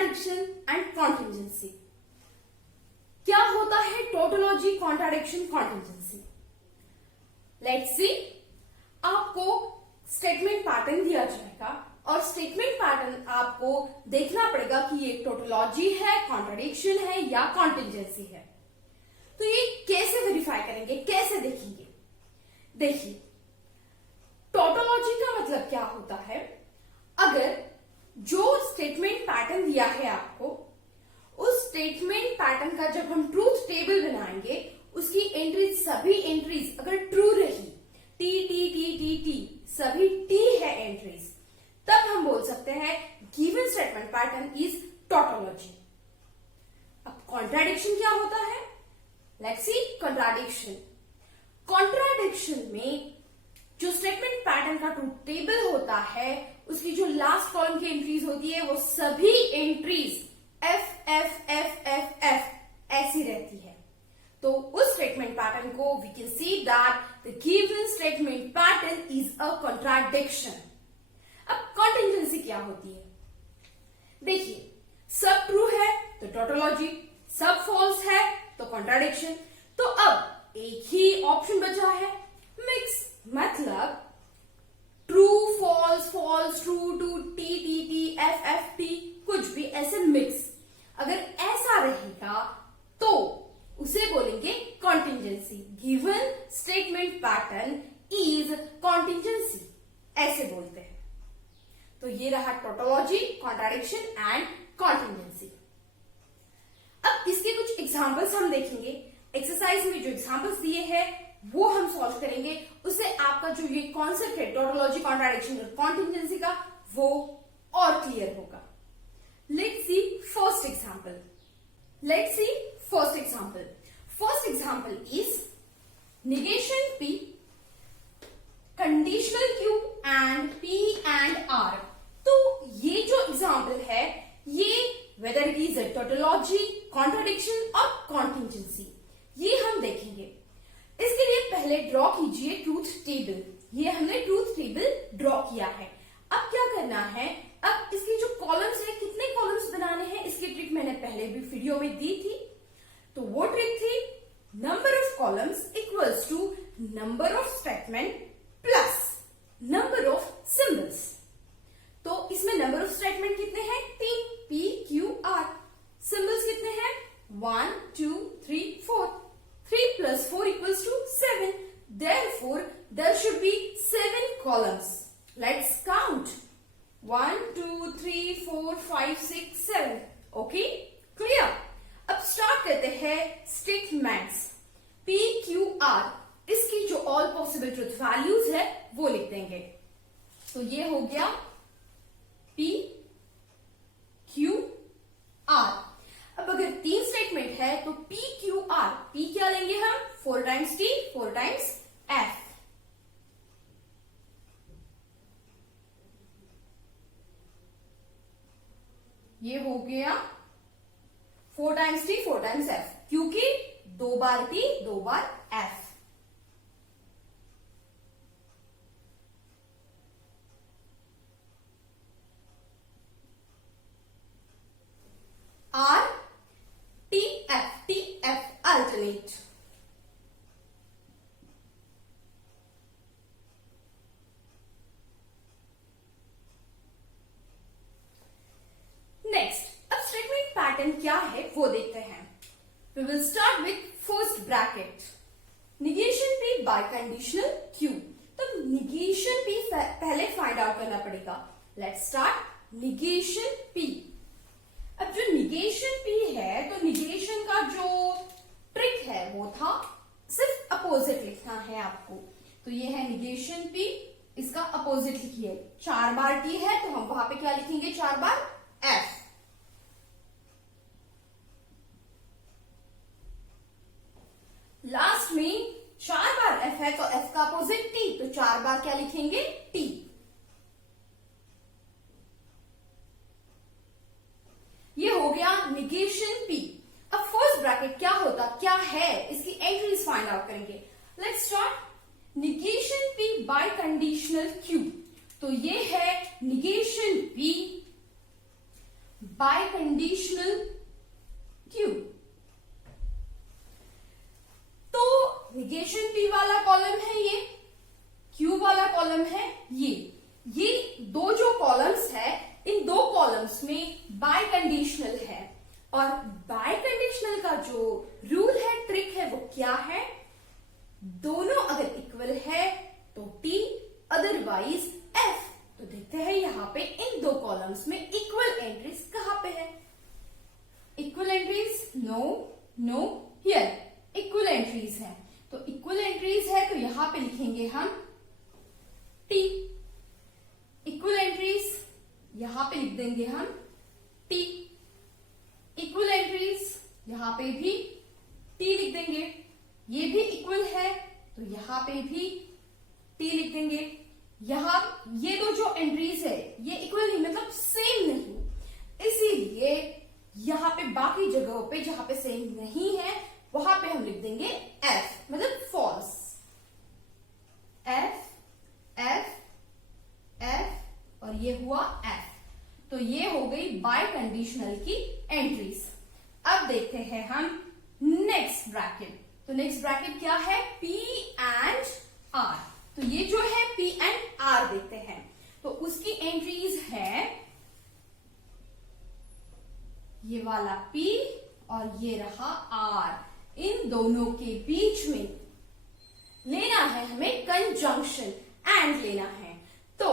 Contradiction and contingency. क्या होता है tautology, contradiction, contingency? Let's see, आपको स्टेटमेंट पैटर्न दिया जाएगा और स्टेटमेंट पैटर्न आपको देखना पड़ेगा कि ये टोटोलॉजी है, कॉन्ट्राडिक्शन है या कॉन्टिजेंसी है। तो ये कैसे वेरीफाई करेंगे, कैसे देखेंगे? देखिए, टोटोलॉजी का मतलब क्या होता है? अगर जो स्टेटमेंट पैटर्न दिया है आपको, उस स्टेटमेंट पैटर्न का जब हम ट्रूथ टेबल बनाएंगे, उसकी एंट्रीज, सभी एंट्रीज अगर ट्रू रही, T T T T T सभी टी है एंट्रीज, तब हम बोल सकते हैं given statement pattern is tautology. अब कॉन्ट्राडिक्शन क्या होता है? Let's see contradiction. कॉन्ट्राडिक्शन में जो स्टेटमेंट पैटर्न का ट्रूथ टेबल होता है, उसकी जो लास्ट कॉलम की एंट्रीज होती है, वो सभी entries F F F F F ऐसी रहती है। तो उस स्टेटमेंट पैटर्न को we can see that the given statement pattern is a contradiction. अब कॉन्टिजेंसी क्या होती है? देखिए, सब ट्रू है तो टोटोलॉजी, सब फॉल्स है तो कॉन्ट्राडिक्शन। तो अब एक ही ऑप्शन बचा है, मिक्स, मतलब true false, false true, to T T T F F T, कुछ भी ऐसे मिक्स। अगर ऐसा रहेगा तो उसे बोलेंगे contingency. Given statement pattern is contingency, ऐसे बोलते हैं। तो ये रहा टोटोलॉजी, कॉन्ट्राडिक्शन एंड कॉन्टिजेंसी। अब इसके कुछ एग्जांपल्स हम देखेंगे। एक्सरसाइज में जो एग्जांपल्स दिए हैं वो हम सॉल्व करेंगे, उससे आपका जो ये कॉन्सेप्ट है टोटोलॉजी, कॉन्ट्राडिक्शन और कॉन्टिजेंसी का, वो और क्लियर होगा। Let's see first example. Let's see first example. First example is negation P, conditional Q and P and R। तो ये जो एग्जांपल है, ये whether it is a tautology, contradiction और contingency, ये हम देखेंगे। इसके लिए पहले ड्रॉ कीजिए ट्रूथ टेबल। ये हमने ट्रूथ टेबल ड्रॉ किया है। अब क्या करना है? अब इसके जो कॉलम्स है, कितने कॉलम्स बनाने हैं, इसकी ट्रिक मैंने पहले भी वीडियो में दी थी। तो वो ट्रिक थी number of columns equals to number of statement plus number of symbols. तो इसमें नंबर ऑफ स्टेटमेंट कितने हैं? 3, P Q R। सिंबल्स कितने हैं? 1 2 3 4। 3 plus 4 equals to 7. Therefore, there should be 7 columns. Let's count. 1 2 3 4 5 6 7. Okay? Clear? अब start करते हैं statements. P Q R, इसकी जो ऑल पॉसिबल ट्रूथ वैल्यूज है वो लिख देंगे। तो ये हो गया P Q R। अब अगर 3 स्टेटमेंट है तो P Q R, P क्या लेंगे हम? 4 टाइम्स T, 4 टाइम्स F। ये हो गया 4 टाइम्स T, 4 टाइम्स F, क्योंकि 2 बार T, 2 बार F। R T F alternate। Next, अब स्टेटमेंट पैटर्न क्या है वो देखते हैं। We will start with first bracket, negation P by conditional Q। तो निगेशन P पहले फाइंड आउट करना पड़ेगा। Let's start negation P। अब जो निगेशन P है, तो निगेशन का जो ट्रिक है वो था सिर्फ अपोजिट लिखना है आपको। तो ये है निगेशन P, इसका अपोजिट लिखिए। 4 बार T है तो हम वहां पे क्या लिखेंगे? 4 बार F। लास्ट में 4 बार F है तो F का अपोजिट T, तो 4 बार क्या लिखेंगे? T। ये हो गया निगेशन P। अब फर्स्ट ब्रैकेट क्या होता, क्या है, इसकी एंट्रीज फाइंड आउट करेंगे। Let's start negation P by conditional Q। तो ये है निगेशन P बाइकंडीशनल क्यू। तो निगेशन P वाला कॉलम है ये, Q वाला कॉलम है ये दो जो कॉलम्स है, इन दो कॉलम्स में बाइकंडीशनल है। और बाइकंडीशनल का जो रूल है, ट्रिक है, वो क्या है? दोनों अगर इक्वल है तो T, अदरवाइज F। तो देखते हैं यहां पे इन दो कॉलम्स में इक्वल एंट्रीज कहां पे है? Equal entries no here equal entries है। तो इक्वल एंट्रीज है तो यहां पे लिखेंगे हम T। इक्वल एंट्रीज यहां पे लिख देंगे हम T। इक्वल एंट्रीज यहां पे भी T लिख देंगे। ये भी इक्वल है तो यहां पे भी T लिख देंगे। यहां ये दो जो एंट्रीज है ये इक्वल नहीं, मतलब सेम नहीं, इसीलिए यहां पे बाकी जगहों पे जहां पे सेम नहीं है वहां पे हम लिख देंगे F, मतलब फॉल्स। F और ये हुआ F। तो ये हो गई बाइकंडीशनल की एंट्रीज। अब देखते हैं हम नेक्स्ट ब्रैकेट। तो नेक्स्ट ब्रैकेट क्या है? P and R। तो ये जो है P एंड R देखते हैं। तो उसकी एंट्रीज है ये वाला P और ये रहा R। इन दोनों के बीच में लेना है हमें कंजंक्शन, एंड लेना है। तो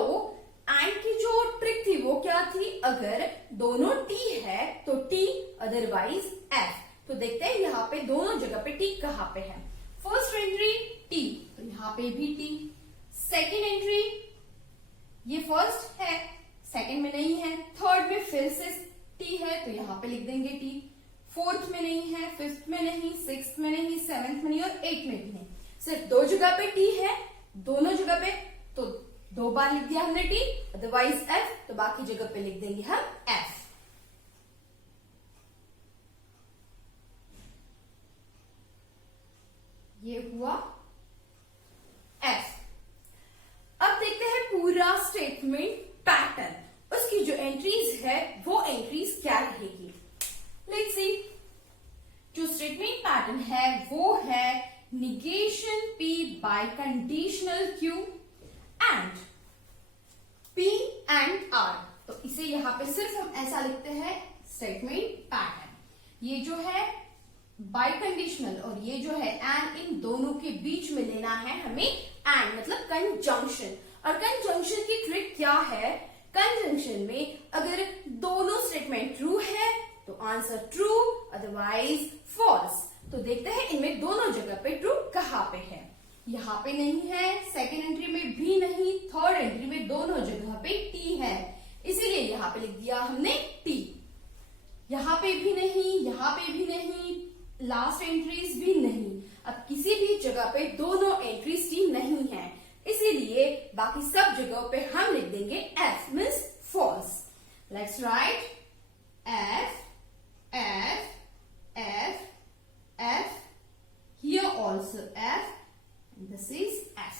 एंड की जो ट्रिक थी वो क्या थी? अगर दोनों T है तो T, अदरवाइज F। तो देखते हैं यहाँ पे दोनों जगह पे T कहां पे है। फर्स्ट एंट्री T, तो यहाँ पे भी T। सेकेंड एंट्री, ये फर्स्ट है, सेकेंड में नहीं है, थर्ड में फिर से T है तो यहाँ पे लिख देंगे T। फोर्थ में नहीं है, फिफ्थ में नहीं, सिक्स्थ में नहीं, सेवेंथ में नहीं और एट में भी नहीं, सिर्फ दो जगह पे T है, दोनों जगह पे। तो दो बार लिख दिया हमने T, अदरवाइज F, तो बाकी जगह पे लिख देंगे हम F। ये हुआ F। अब देखते हैं पूरा स्टेटमेंट पैटर्न, उसकी जो एंट्रीज है वो एंट्रीज क्या रहेगी। लेट्स सी, जो स्टेटमेंट पैटर्न है वो है negation P by conditional Q and P and R। तो इसे यहां पे सिर्फ हम ऐसा लिखते हैं स्टेटमेंट पैटर्न। ये जो है बाय कंडीशनल और ये जो है एंड, इन दोनों के बीच में लेना है हमें एंड, मतलब कंजंक्शन। और कंजंक्शन की ट्रिक क्या है? कंजंक्शन में अगर दोनों स्टेटमेंट ट्रू है तो आंसर ट्रू, अदरवाइज फॉल्स। तो देखते हैं इनमें दोनों जगह पे ट्रू कहां पे है। यहां पे नहीं है, सेकेंड एंट्री में भी नहीं, थर्ड एंट्री में दोनों जगह पे T है, इसीलिए यहां पे लिख दिया हमने T। यहां पे भी नहीं, यहां पे भी नहीं, लास्ट एंट्रीज भी नहीं। अब किसी भी जगह पे दोनों एंट्रीज T नहीं है, इसीलिए बाकी सब जगहों पे हम लिख देंगे F, means false. Let's write F, F, F, F, here also F, and this is F।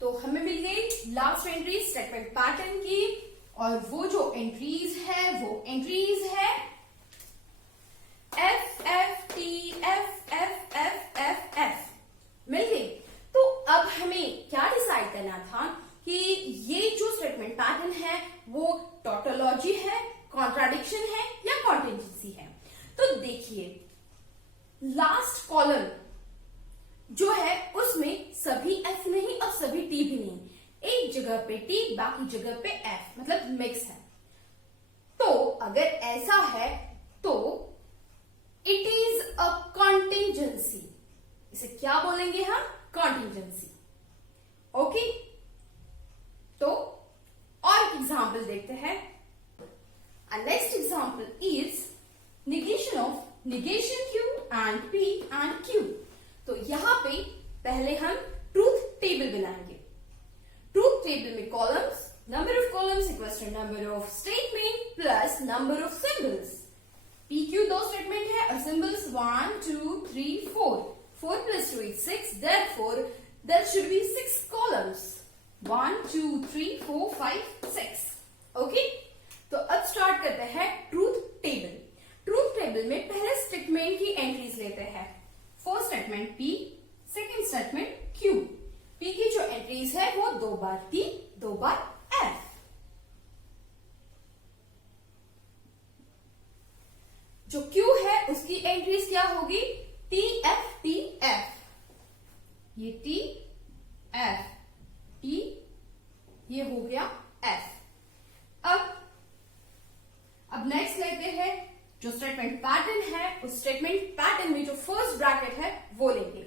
तो हमें मिल गई लास्ट एंट्री स्टेटमेंट पैटर्न की, और वो जो एंट्रीज है वो एंट्रीज है F, F, T, F, F, F, F, F। मिल गई। तो अब हमें क्या डिसाइड करना था कि ये जो स्टेटमेंट पैटर्न है वो टोटोलॉजी है, कॉन्ट्राडिक्शन है या कॉन्टिजेंसी है। तो देखिए, लास्ट कॉलम जो है उसमें सभी F नहीं और सभी T भी नहीं, एक जगह पे T बाकी जगह पे F, मतलब मिक्स है। तो अगर ऐसा है तो इट इज अ कॉन्टिजेंसी। इसे क्या बोलेंगे हम? कॉन्टिजेंसी। ओके, तो और एग्जाम्पल देखते हैं। Next example is negation Q and P and Q। तो यहां पे पहले हम ट्रूथ टेबल बनाएंगे। ट्रूथ टेबल में columns, number of columns equals to number of statement plus number of symbols. PQ दो स्टेटमेंट है और symbols 1, 2, 3, 4। 4 plus 2 is 6, therefore there should be 6 columns। 1, 2, 3, 4, 5, 6। Okay, तो अब स्टार्ट करते हैं ट्रूथ टेबल। ट्रूथ टेबल में पहले स्टेटमेंट की एंट्रीज लेते हैं। First statement P, second statement Q। P की जो एंट्रीज है वो 2 बार T, 2 बार F। जो Q है उसकी एंट्रीज क्या होगी? T F T F। ये T F T, ये हो गया F। अब नेक्स्ट लेते हैं जो स्टेटमेंट पैटर्न है, उस स्टेटमेंट पैटर्न में जो फर्स्ट ब्रैकेट है वो लेंगे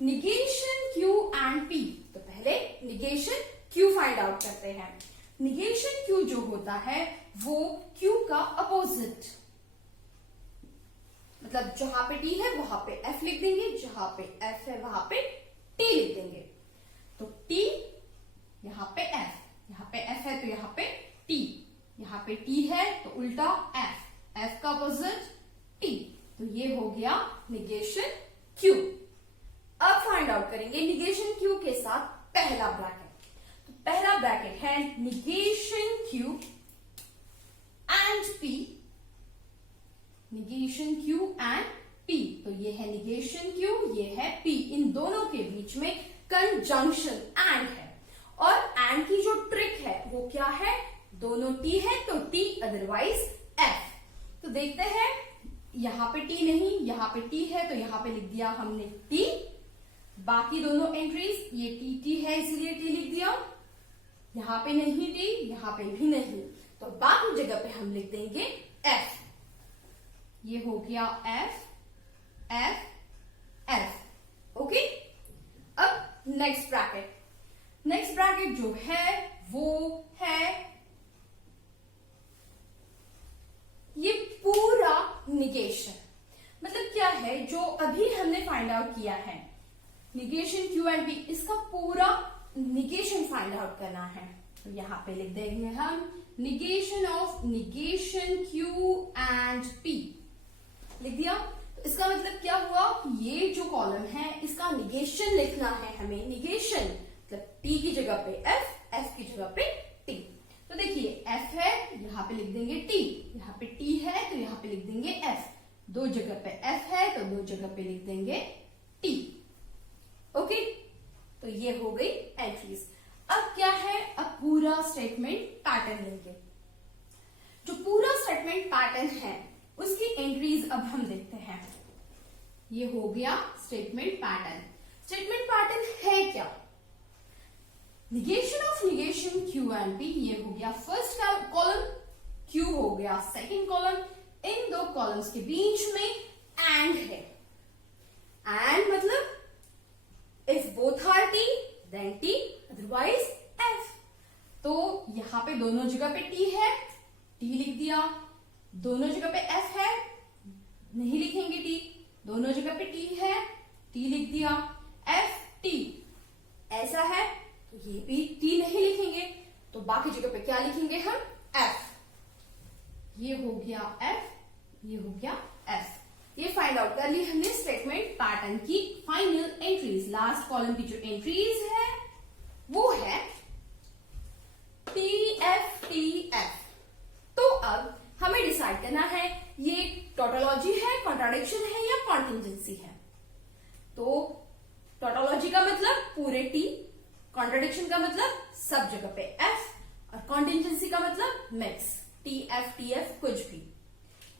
निगेशन Q एंड P। तो पहले निगेशन Q फाइंड आउट करते हैं। निगेशन Q जो होता है वो Q का अपोजिट, मतलब जहां पे T है वहां पे F लिख देंगे, जहां पे F है वहां पे T लिख देंगे। तो T, यहां पे F, यहां पे F है तो यहां पे T, यहां पे T है तो उल्टा F, F का अपोजिट T। तो ये हो गया निगेशन Q। अब फाइंड आउट करेंगे निगेशन Q के साथ पहला ब्रैकेट। तो पहला ब्रैकेट है negation Q and P, negation Q and P। तो ये है निगेशन Q, ये है P। इन दोनों के बीच में कंजंक्शन एंड है, और एंड की जो ट्रिक है वो क्या है? दोनों T है तो T, अदरवाइज F। तो देखते हैं, यहां पे T नहीं, यहां पे T है तो यहां पे लिख दिया हमने T। बाकी दोनों एंट्रीज, ये T है इसलिए T लिख दिया, यहां पे नहीं T, यहां पे भी नहीं, तो बाकी जगह पे हम लिख देंगे F। ये हो गया F F F। ओके। अब नेक्स्ट ब्रैकेट जो है वो है ये पूरा निगेशन। मतलब क्या है जो अभी हमने फाइंड आउट किया है निगेशन Q एंड P, इसका पूरा निगेशन फाइंड आउट करना है। तो यहां पे लिख देंगे हम negation of negation Q and P, लिख दिया। तो इसका मतलब क्या हुआ कि ये जो कॉलम है इसका निगेशन लिखना है हमें। निगेशन मतलब T की जगह पे F, F की जगह पे T। तो देखिए F है, यहां पे लिख देंगे T, यहां पे T है तो यहां पे लिख देंगे F, दो जगह पे F है तो दो जगह पे लिख देंगे T। ओके, तो ये हो गई एंट्रीज। अब क्या है? अब पूरा स्टेटमेंट पैटर्न लेंगे। जो पूरा स्टेटमेंट पैटर्न है उसकी एंट्रीज अब हम देखते हैं। ये हो गया स्टेटमेंट पैटर्न। स्टेटमेंट पैटर्न है क्या? Negation of negation Q and P, ये हो गया फर्स्ट कॉलम, Q हो गया सेकंड कॉलम। इन दो कॉलम्स के बीच में एंड है। एंड मतलब if both are T then T, otherwise F। तो यहां पे दोनों जगह पे T है, T लिख दिया। दोनों जगह पे F है, नहीं लिखेंगे T। दोनों जगह पे T है, T लिख दिया। F T ऐसा है तो ये भी T नहीं लिखेंगे, तो बाकी जगह पे क्या लिखेंगे हम? F। ये हो गया F, ये हो गया F। ये फाइंड आउट कर ली हमने स्टेटमेंट पैटर्न की फाइनल एंट्रीज। लास्ट कॉलम की जो एंट्रीज है वो है T F T F। तो अब हमें डिसाइड करना है ये टोटोलॉजी है, कॉन्ट्राडिक्शन है या कॉन्टिंजेंसी है। तो टोटोलॉजी का मतलब पूरे T, कॉन्ट्राडिक्शन का मतलब सब जगह पे F, और कॉन्टिंजेंसी का मतलब mix, T F T F कुछ भी।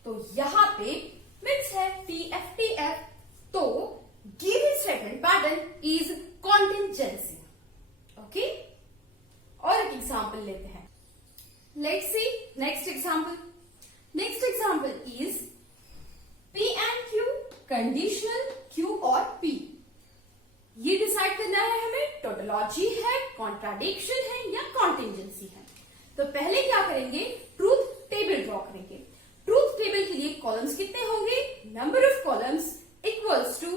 तो यहां पे मिक्स है T F T F, तो given statement pattern is contingency. Okay, और एक एग्जांपल लेते हैं। Let's see next example. Next example is P and Q, conditional Q और P। ये डिसाइड करना है हमें टोटोलॉजी है, कॉन्ट्राडिक्शन है या कॉन्टिंजेंसी है। तो पहले क्या करेंगे? ट्रूथ टेबल ड्रॉ करेंगे। ट्रूथ टेबल के लिए कॉलम्स कितने होंगे? Number of columns equals to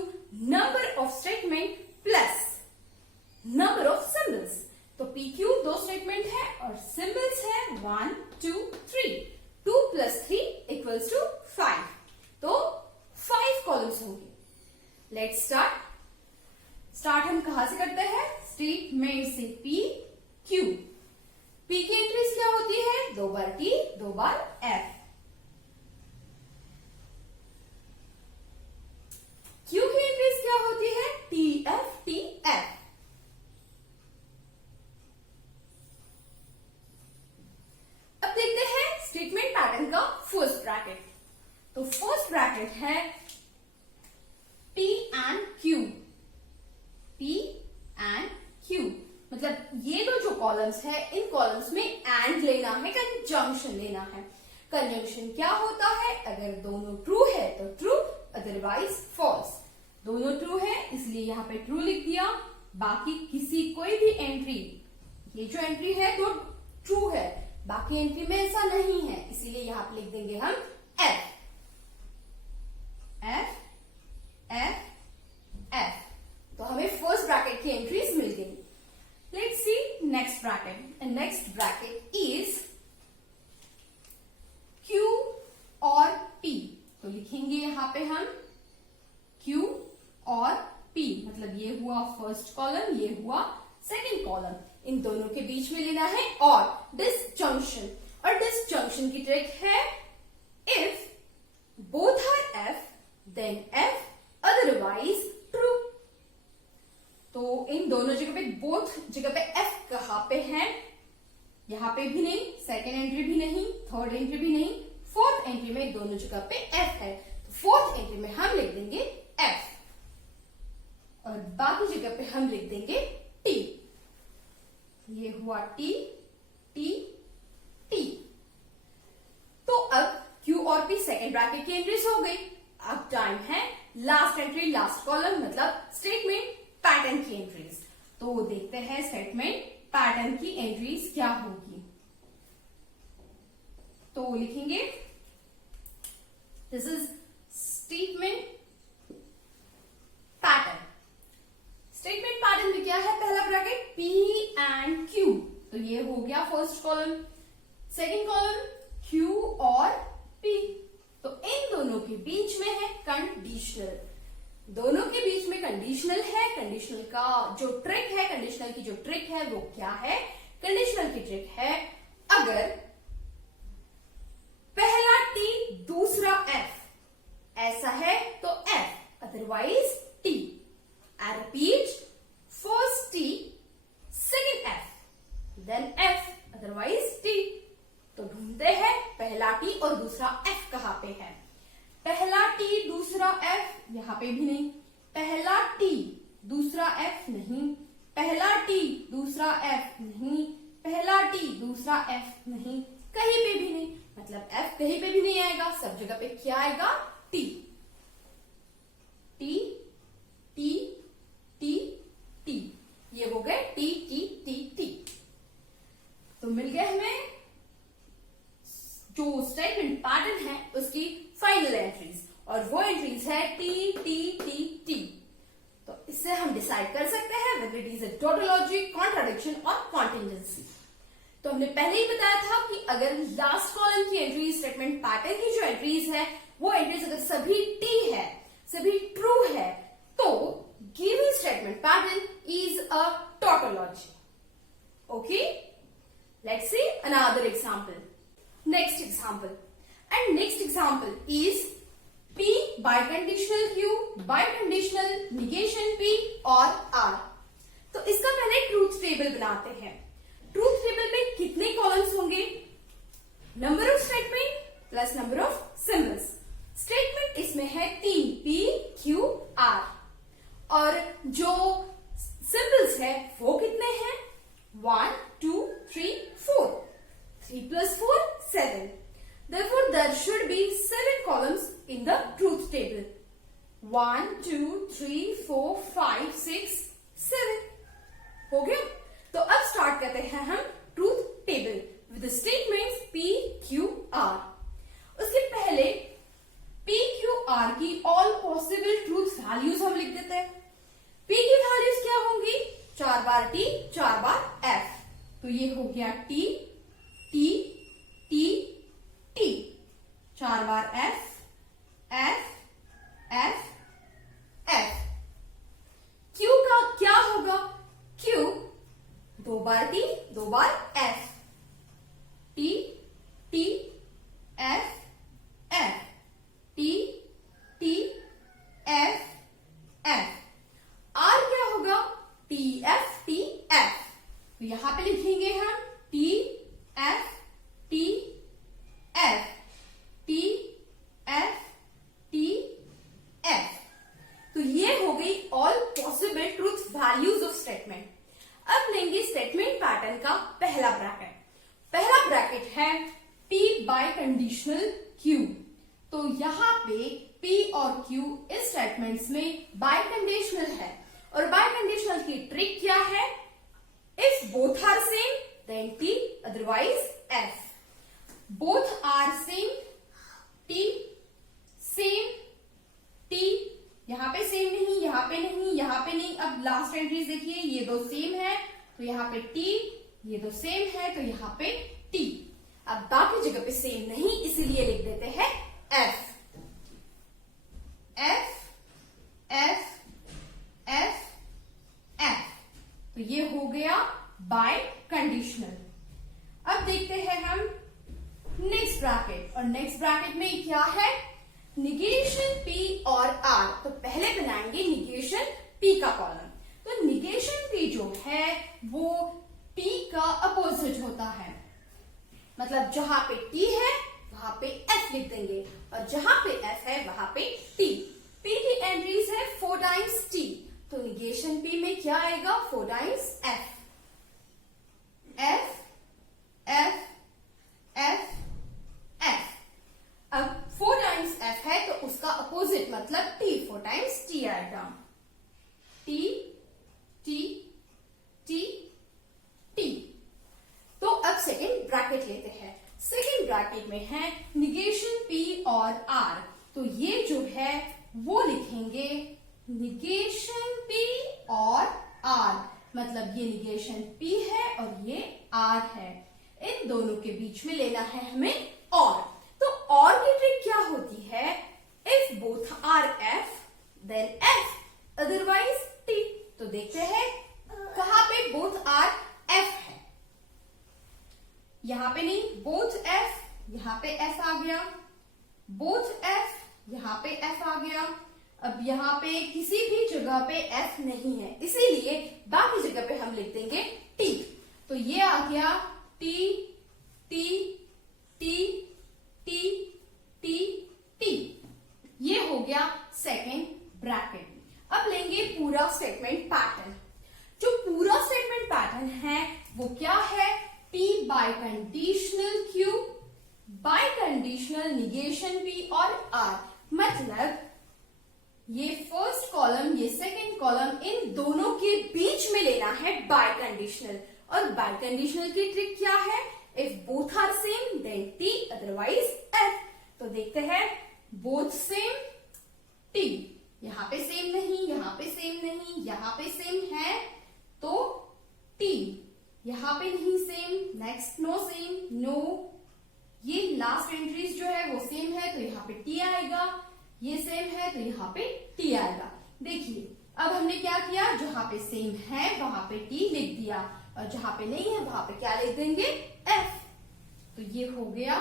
number of statement plus number of symbols. तो PQ दो स्टेटमेंट है और सिंबल्स है 1 2 3। 2 + 3 = 5। तो 5 कॉलम्स होंगे। लेट्स स्टार्ट हम कहां से करते हैं? स्टेटमेंट से P Q। P की एंट्रीज क्या होती है? 2 बार T दो बार एफ। क्यू की एंट्रीज क्या होती है? T F T F. अब देखते हैं स्टेटमेंट पैटर्न का फर्स्ट ब्रैकेट। तो फर्स्ट ब्रैकेट है P and Q। P and Q मतलब ये जो कॉलम्स है, इन कॉलम्स में एंड लेना है, कंजंक्शन लेना है। कंजंक्शन क्या होता है? अगर दोनों ट्रू है तो ट्रू, अदरवाइज फॉल्स। दोनों ट्रू है इसलिए यहां पे ट्रू लिख दिया। बाकी किसी कोई भी एंट्री, ये जो एंट्री है तो ट्रू है, बाकी एंट्री में ऐसा नहीं है, इसीलिए यहां पे लिख देंगे हम एफ। F F F. तो हमें फर्स्ट ब्रैकेट की एंट्रीज मिल गई। Let's see next bracket. Next bracket is Q और P। तो लिखेंगे यहां पे हम Q और P, मतलब ये हुआ फर्स्ट कॉलम, ये हुआ सेकंड कॉलम। इन दोनों के बीच में लेना है और डिसजंक्शन। और डिसजंक्शन की ट्रिक है if both are F then F, otherwise true. तो इन दोनों जगह पे, बोथ जगह पे एफ कहां पे है? यहां पे भी नहीं, सेकेंड एंट्री भी नहीं, थर्ड एंट्री भी नहीं, फोर्थ एंट्री में दोनों जगह पे एफ है। तो फोर्थ एंट्री में हम लिख देंगे एफ और बाकी जगह पे हम लिख देंगे टी। ये हुआ टी टी टी। तो अब क्यू और पी सेकेंड ब्रैकेट की एंट्रीज हो गई। अब टाइम है लास्ट एंट्री, लास्ट कॉलम, मतलब स्टेटमेंट पैटर्न की एंट्रीज। तो देखते हैं स्टेटमेंट पैटर्न की एंट्रीज क्या होगी। तो लिखेंगे this is statement pattern. Statement pattern में क्या है? पहला ब्रैकेट P एंड Q, तो ये हो गया first column. Second column Q और P, तो इन दोनों के बीच में है कंडीशनल। दोनों के बीच में कंडीशनल है। कंडीशनल का जो ट्रिक है, कंडीशनल की जो ट्रिक है वो क्या है? कंडीशनल की ट्रिक है अगर पहला T दूसरा F ऐसा है तो F, otherwise T। I repeat, first T, second F, then F, otherwise T। तो ढूंढते हैं पहला T और दूसरा F कहां पे है। पहला T दूसरा F, यहां पे भी नहीं। पहला T दूसरा F नहीं। पहला T दूसरा F नहीं। पहला T दूसरा F नहीं, कहीं पे भी नहीं। मतलब F कहीं पे भी नहीं आएगा, सब जगह पे क्या आएगा? T। T T T T, ये हो गए टी टी टी टी। तो मिल गए हमें जो स्टेटमेंट पैटर्न है उसकी फाइनल एंट्रीज, और वो एंट्रीज है टी टी टी टी। तो इससे हम डिसाइड कर सकते हैं whether it is a tautology, contradiction और कॉन्टिजेंसी। तो हमने पहले ही बताया था कि अगर लास्ट कॉलम की एंट्रीज, स्टेटमेंट पैटर्न की जो एंट्रीज है, वो एंट्रीज अगर सभी टी है, सभी ट्रू है, तो given statement pattern is a tautology. Okay, let's see another example. Next example, and next example is P biconditional Q, biconditional negation P और R. तो इसका पहले ट्रूथ टेबल बनाते हैं। ट्रूथ टेबल में कितने कॉलम्स होंगे? Number of statement plus number of symbols. Statement इसमें है 3, P Q R, और जो सिंबल्स है वो कितने हैं? 1 2 3 4। 3 plus 4 7। Therefore there should be 7 columns in the truth table। 1 2 3 4 5 6 7 हो गया। तो अब स्टार्ट करते हैं हम truth table with statements P Q R। उसके पहले P Q R की ऑल पॉसिबल ट्रूथ वैल्यूज हम लिख देते हैं। P की वैल्यूज क्या होंगी? 4 बार T 4 बार F, तो ये हो गया T T T T। 4 बार F F F F। Q का क्या होगा? Q 2 बार T 2 बार F, T T values of statement. अब लेंगे स्टेटमेंट पैटर्न का पहला ब्रैकेट। पहला ब्रैकेट है P बाय कंडीशनल Q। तो यहाँ पे P और Q इस स्टेटमेंट्स में बाय कंडीशनल है, और बाय कंडीशनल की ट्रिक क्या है? If both are same then T, otherwise F। Both are same T, same T, यहाँ पे सेम नहीं, यहाँ पे नहीं, यहाँ पे नहीं। अब लास्ट एंट्रीज देखिए, ये दो सेम है तो यहाँ पे T, ये दो सेम है तो यहाँ पे T। अब बाकी जगह पे सेम नहीं, इसीलिए लिख देते हैं F। F F F F। तो ये हो गया बाय कंडीशनल। अब देखते हैं हम नेक्स्ट ब्रैकेट, और नेक्स्ट ब्रैकेट में क्या है? निगेशन P और R। तो पहले बनाएंगे निगेशन P का कॉलम। तो निगेशन P जो है वो P का अपोजिट होता है, मतलब जहां पे T है वहां पे F लिख देंगे, और जहां पे F है वहां पे T। P की एंट्रीज है 4 टाइम्स T, तो निगेशन P में क्या आएगा? 4 times F। F F F F। अब 4 टाइम्स F है तो उसका अपोजिट मतलब T, 4 टाइम्स T आएगा। T T T T। तो अब सेकेंड ब्रैकेट लेते हैं। सेकेंड ब्रैकेट में है निगेशन P और R। तो ये जो है वो लिखेंगे निगेशन P और R, मतलब ये निगेशन P है और ये R है। इन दोनों के बीच में लेना है हमें और। तो और की ट्रिक क्या होती है? If both are F then F, otherwise T। तो देखते हैं कहां पे बोथ आर F है। यहां पे नहीं, बोथ F, यहां पे F आ गया, बोथ F, यहां पे F आ गया। अब यहां पे किसी भी जगह पे F नहीं है, इसीलिए बाकी जगह पे हम लिख देंगे T। तो ये आ गया T T T T T T। ये हो गया सेकेंड ब्रैकेट। अब लेंगे पूरा स्टेटमेंट पैटर्न। जो पूरा स्टेटमेंट पैटर्न है वो क्या है? P by conditional Q, by conditional negation P और R। मतलब ये फर्स्ट कॉलम, ये सेकेंड कॉलम, इन दोनों के बीच में लेना है बाय कंडीशनल। और बाय कंडीशनल की ट्रिक क्या है? If both are same then T, otherwise F। तो देखते हैं बोथ सेम T, यहां पे सेम नहीं, यहां पे सेम नहीं, यहां पे सेम है तो T, यहां पे नहीं same, next no same, no. ये लास्ट एंट्रीज जो है वो सेम है तो यहाँ पे T आएगा, ये सेम है तो यहाँ पे T आएगा। देखिए अब हमने क्या किया? जहां पे सेम है वहां पे T लिख दिया, और जहां पे नहीं है वहां पे क्या लिख देंगे? F। तो ये हो गया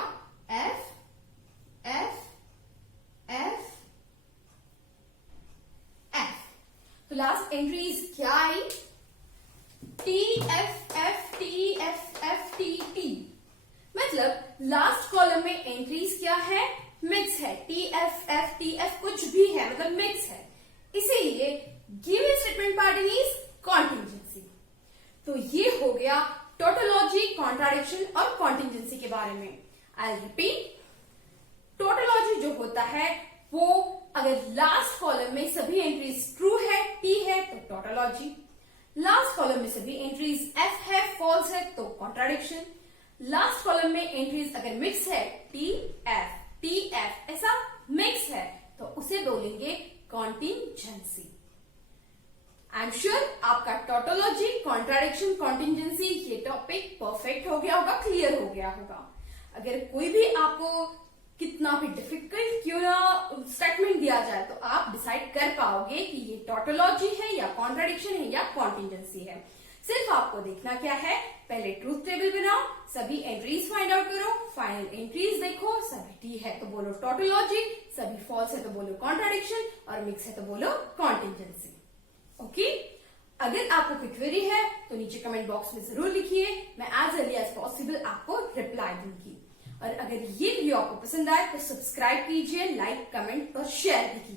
F F F F। तो लास्ट एंट्रीज क्या आई? T F F T F F T T। मतलब लास्ट कॉलम में एंट्रीज क्या है? मिक्स है, T F F T F कुछ भी है, मतलब मिक्स है, इसीलिए गिवन स्टेटमेंट पैटर्न इज कॉन्टिंजेंसी। तो ये हो गया टोटोलॉजी, कॉन्ट्राडिक्शन और कॉन्टिंजेंसी के बारे में। आई रिपीट, टोटोलॉजी जो होता है वो अगर लास्ट कॉलम में सभी एंट्रीज ट्रू है, T है तो टोटोलॉजी। लास्ट कॉलम में सभी एंट्रीज F है, फॉल्स है तो कॉन्ट्राडिक्शन। लास्ट कॉलम में एंट्रीज अगर मिक्स है, T F ऐसा मिक्स है तो उसे बोलेंगे कॉन्टिंजेंसी। आई एम श्योर आपका टोटोलॉजी, कॉन्ट्राडिक्शन, कॉन्टिंजेंसी ये टॉपिक परफेक्ट हो गया होगा, क्लियर हो गया होगा। अगर कोई भी आपको कितना भी डिफिकल्ट क्यों ना स्टेटमेंट दिया जाए तो आप डिसाइड कर पाओगे कि ये टोटोलॉजी है या कॉन्ट्राडिक्शन है या कॉन्टिंजेंसी है। सिर्फ आपको देखना क्या है, पहले ट्रूथ टेबल बनाओ, सभी एंट्रीज फाइंड आउट करो, फाइनल एंट्रीज देखो, सभी टी है तो बोलो टोटोलॉजी, सभी फॉल्स है तो बोलो कॉन्ट्राडिक्शन, और मिक्स है तो बोलो कॉन्टिंजेंसी। ओके, अगर आपको कोई क्वेरी है तो नीचे कमेंट बॉक्स में जरूर लिखिए, मैं एज अर्ली एज पॉसिबल आपको रिप्लाई दूंगी। और अगर ये वीडियो आपको पसंद आए तो सब्सक्राइब कीजिए, लाइक, कमेंट और शेयर भी कीजिए।